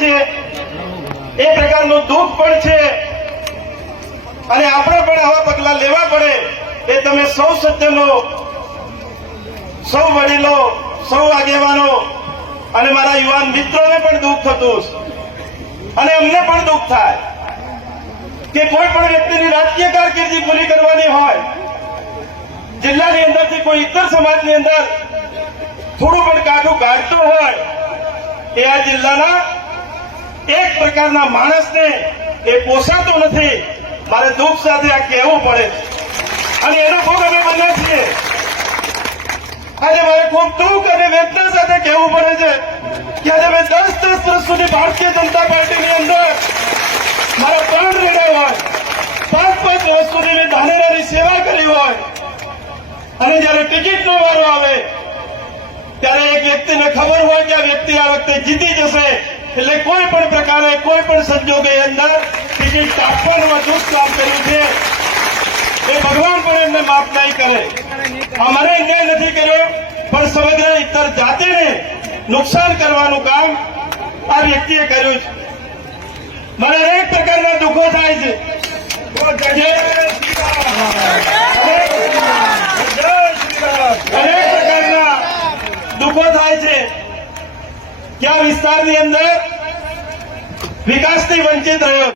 છે. એ પ્રકારનું દુઃખ પણ છે. અને આપણે પણ આવા પગલા લેવા પડે એ તમે સૌ સજ્જનો, સૌ વડીલો, સૌ આગેવાનો અને મારા યુવાન મિત્રોને પણ દુઃખ થતું અને અમને પણ દુઃખ થાય કે કોઈ પણ વ્યક્તિની રાજકીય કારકિર્દી પૂરી કરવાની હોય, જિલ્લાની અંદરથી કોઈ ઇતર સમાજની અંદર થોડું પણ કાઢું કાઢતો હોય, એ આ જિલ્લાના એક પ્રકારના માણસને એ પોસાતો નથી. મારે દુઃખ સાથે આ કહેવું પડે. અને એનો ભોગ અમે બને છીએ. આજે મારે ખૂબ દુઃખ અને વેદના સાથે કહેવું પડે છે કે આજે મેં દસ દસ વર્ષ સુધી ભારતીય જનતા પાર્ટીની અંદર મારા પ્રાણ રેડ્યા હોય. પાંચ પાંચ વર્ષ સુધી મેં ધાનેરાની સેવા કરી હોય. અને જયારે ટિકિટનો વારો આવે, ત્યારે એક વ્યક્તિને ખબર હોય કે આ વ્યક્તિ આ વખતે જીતી જશે. એટલે કોઈ પણ પ્રકારે, કોઈ પણ સંજોગે અંદર ટિકિટ કાપવાનું આ કામ કર્યું છે. એ ભગવાન પણ એમને માફ નહીં કરે. અમારે અન્યાય નથી કર્યો, પણ સમગ્ર ઇતર જાતિને નુકસાન કરવાનું કામ આ વ્યક્તિએ કર્યું છે. મને અનેક પ્રકારના દુઃખો થાય છે જય શ્રી રામ. અનેક પ્રકારના દુઃખો થાય છે કે આ વિસ્તારની અંદર વિકાસથી વંચિત રહ્યો?